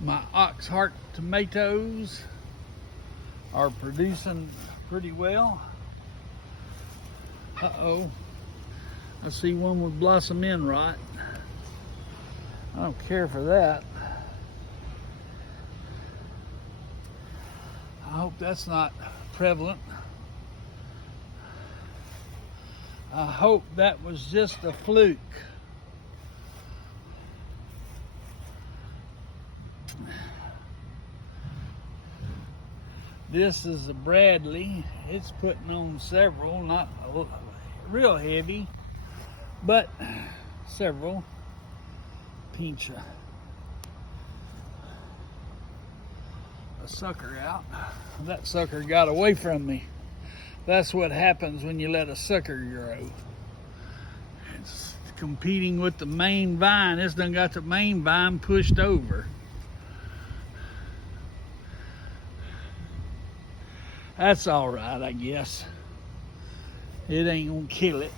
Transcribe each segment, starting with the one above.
My Oxheart tomatoes are producing pretty well. Uh-oh. I see one with blossom end rot. I don't care for that. I hope that's not prevalent. I hope that was just a fluke. This is a Bradley. It's putting on several, not real heavy, but several. Pinch a sucker out. That sucker got away from me. That's what happens when you let a sucker grow. It's competing with the main vine. It's done got the main vine pushed over. That's all right, I guess. It ain't gonna kill it.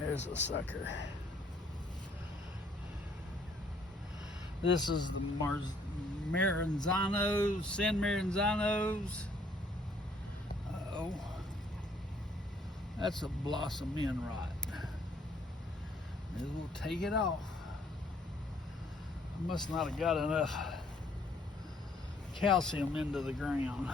There's a sucker. This is the Maranzanos, San Maranzanos. Uh-oh. That's a blossom end rot. Maybe we'll take it off. I must not have got enough calcium into the ground.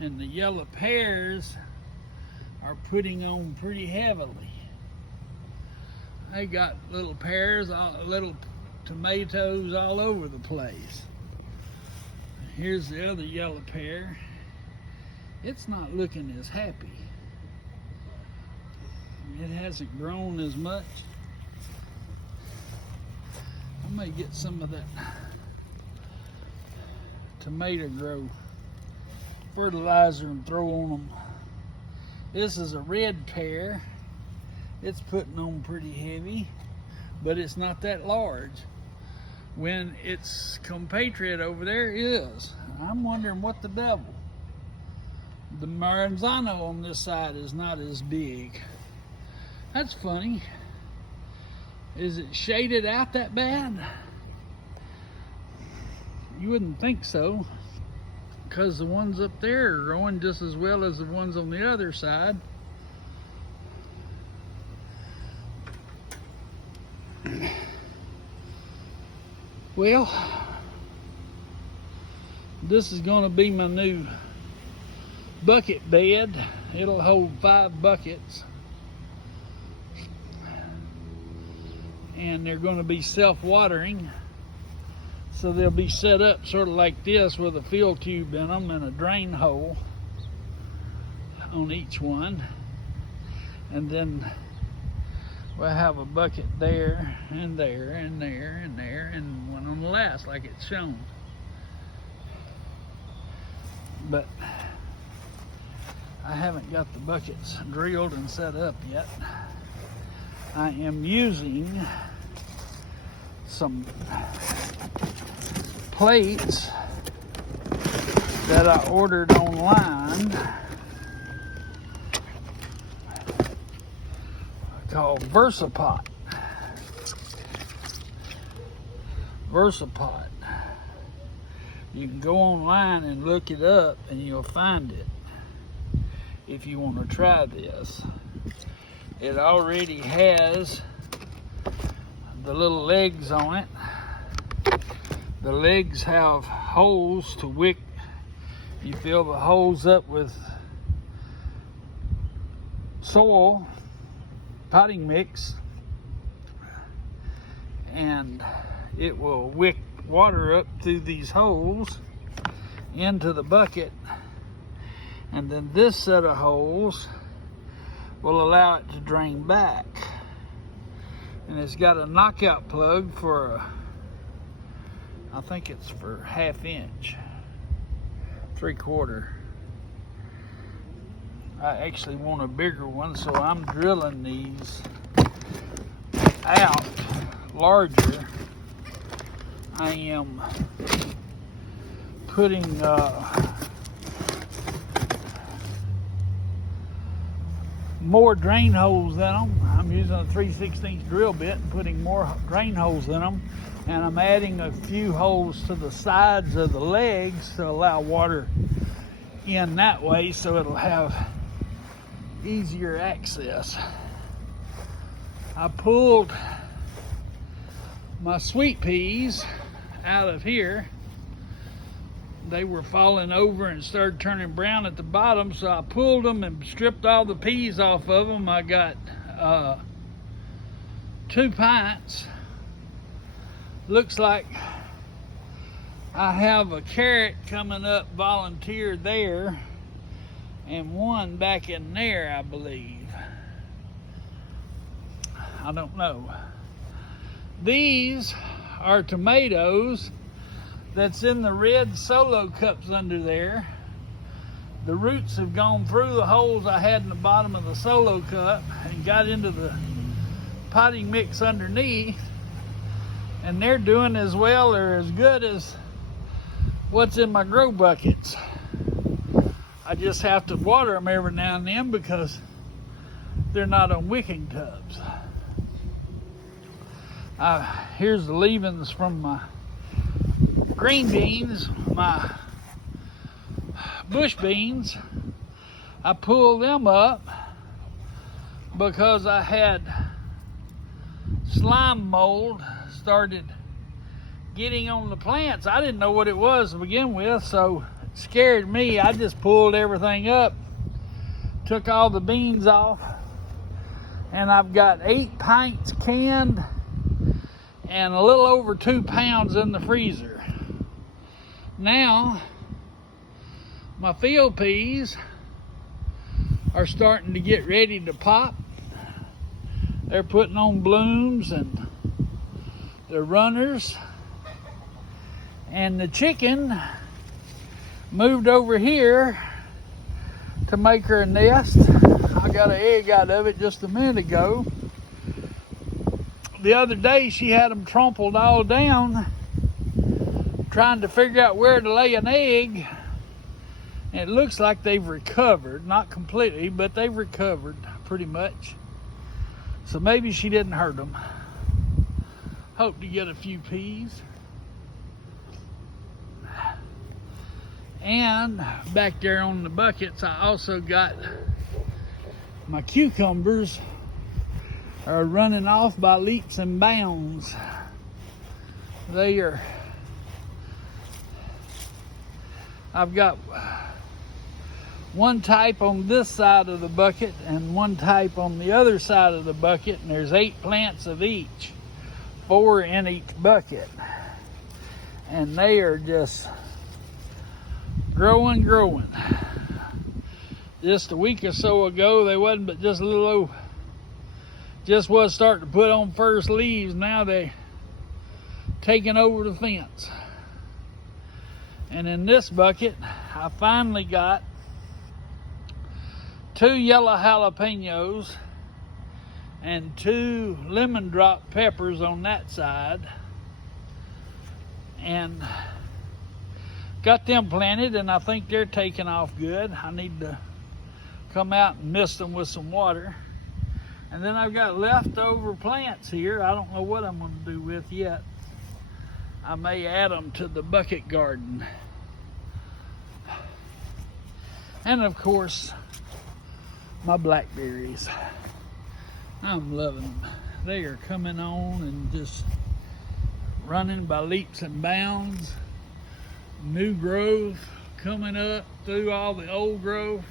And the yellow pears are putting on pretty heavily. They got little pears, little tomatoes all over the place. Here's the other yellow pear. It's not looking as happy. It hasn't grown as much. I may get some of that tomato grow fertilizer and throw on them. This is a red pear. It's putting on pretty heavy, but it's not that large. When its compatriot over there is. I'm wondering what the devil. The Maranzano on this side is not as big. That's funny. Is it shaded out that bad? You wouldn't think so, because the ones up there are growing just as well as the ones on the other side. Well, this is going to be my new bucket bed. It'll hold 5 buckets. And they're going to be self-watering. So they'll be set up sort of like this with a fill tube in them and a drain hole on each one. And then we'll have a bucket there and there and there and there and one on the last like it's shown. But I haven't got the buckets drilled and set up yet. I am using some plates that I ordered online called VersaPot. VersaPot. You can go online and look it up and you'll find it if you want to try this. It already has the little legs on it. The legs have holes to wick. You fill the holes up with soil, potting mix, and it will wick water up through these holes into the bucket. And then this set of holes will allow it to drain back. And it's got a knockout plug for I think it's for 1/2 inch, 3/4. I actually want a bigger one, so I'm drilling these out larger. I am putting more drain holes in them. I'm using a 3/16 drill bit and putting more drain holes in them, and I'm adding a few holes to the sides of the legs to allow water in that way, so it'll have easier access. I pulled my sweet peas out of here. They were falling over and started turning brown at the bottom, so I pulled them and stripped all the peas off of them. I got 2 pints. Looks like I have a carrot coming up volunteered there, and one back in there, I believe. I don't know. These are tomatoes that's in the red solo cups under there. The roots have gone through the holes I had in the bottom of the solo cup and got into the potting mix underneath, and they're doing as well or as good as what's in my grow buckets. I just have to water them every now and then because they're not on wicking tubs. Here's the leavings from my green beans, my bush beans. I pulled them up because I had slime mold started getting on the plants. I didn't know what it was to begin with, so it scared me. I just pulled everything up, took all the beans off, and I've got 8 pints canned and a little over 2 pounds in the freezer. Now, my field peas are starting to get ready to pop. They're putting on blooms and they're runners. And the chicken moved over here to make her a nest. I got an egg out of it just a minute ago. The other day she had them trampled all down, trying to figure out where to lay an egg. And it looks like they've recovered, not completely, but they've recovered pretty much. So maybe she didn't hurt them. Hope to get a few peas. And back there on the buckets, I also got my cucumbers are running off by leaps and bounds. They are, I've got one type on this side of the bucket and one type on the other side of the bucket, and there's 8 plants of each, 4 in each bucket. And they are just growing. Just a week or so ago, they wasn't but just a little over, just was starting to put on first leaves. Now they taking over the fence. And in this bucket, I finally got 2 yellow jalapenos and 2 lemon drop peppers on that side, and got them planted, and I think they're taking off good. I need to come out and mist them with some water. And then I've got leftover plants here. I don't know what I'm going to do with yet. I may add them to the bucket garden. And of course, my blackberries. I'm loving them. They are coming on and just running by leaps and bounds. New growth coming up through all the old growth.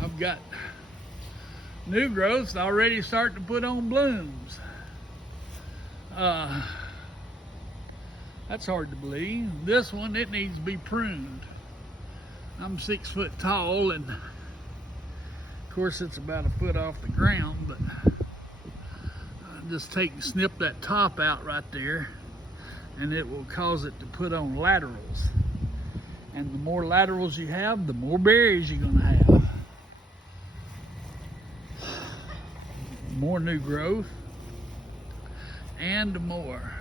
I've got new growths already starting to put on blooms. That's hard to believe. This one, it needs to be pruned. I'm 6 foot tall, and of course it's about a foot off the ground, but I just snip that top out right there, and it will cause it to put on laterals. And the more laterals you have, the more berries you're gonna have. More new growth and more.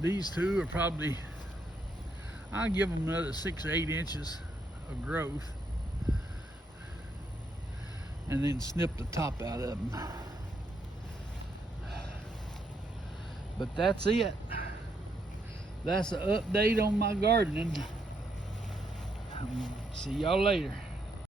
These 2 are probably, I'll give them another 6 or 8 inches of growth. and then snip the top out of them. But that's it. That's an update on my gardening. See y'all later.